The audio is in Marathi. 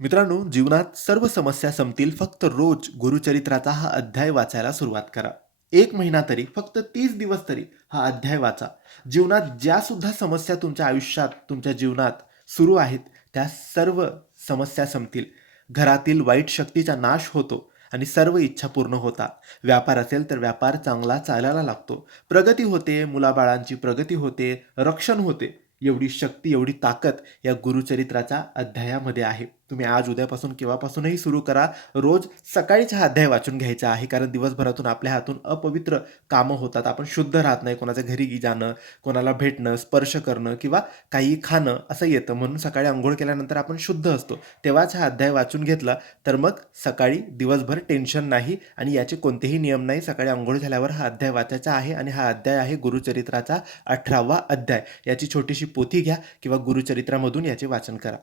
मित्रांनो जीवनात सर्व समस्या संपतील. फक्त रोज गुरुचरित्राचा हा अध्याय वाचायला सुरुवात करा. एक महिना तरी फक्त तीस दिवस तरी हा अध्याय वाचा. जीवनात ज्या सुद्धा समस्या तुमच्या आयुष्यात तुमच्या जीवनात सुरू आहेत त्या सर्व समस्या संपतील. घरातील वाईट शक्तीचा नाश होतो आणि सर्व इच्छा पूर्ण होतात व्यापार असेल तर व्यापार चांगला चालायला लागतो. प्रगती होते मुलाबाळांची प्रगती होते रक्षण होते. एवढी शक्ती एवढी ताकद या गुरुचरित्राच्या अध्यायामध्ये आहे. तुम्ही आज उद्यापासून केव्हापासूनही सुरू करा. रोज सकाळीच हा अध्याय वाचून घ्यायचा आहे कारण दिवसभरातून आपल्या हातून अपवित्र कामं होतात. आपण शुद्ध राहत नाही कोणाच्या घरी जाणं कोणाला भेटणं स्पर्श करणं किंवा काही खाणं असं येतं. म्हणून सकाळी आंघोळ केल्यानंतर आपण शुद्ध असतो. तेव्हाच हा अध्याय वाचून घेतला तर मग सकाळी दिवसभर टेन्शन नाही आणि याचे कोणतेही नियम नाही. सकाळी आंघोळ झाल्यावर हा अध्याय वाचायचा आहे आणि हा अध्याय आहे गुरुचरित्राचा अठरावा अध्याय. याची छोटीशी पोथी घ्या किंवा गुरुचरित्रामधून याचे वाचन करा.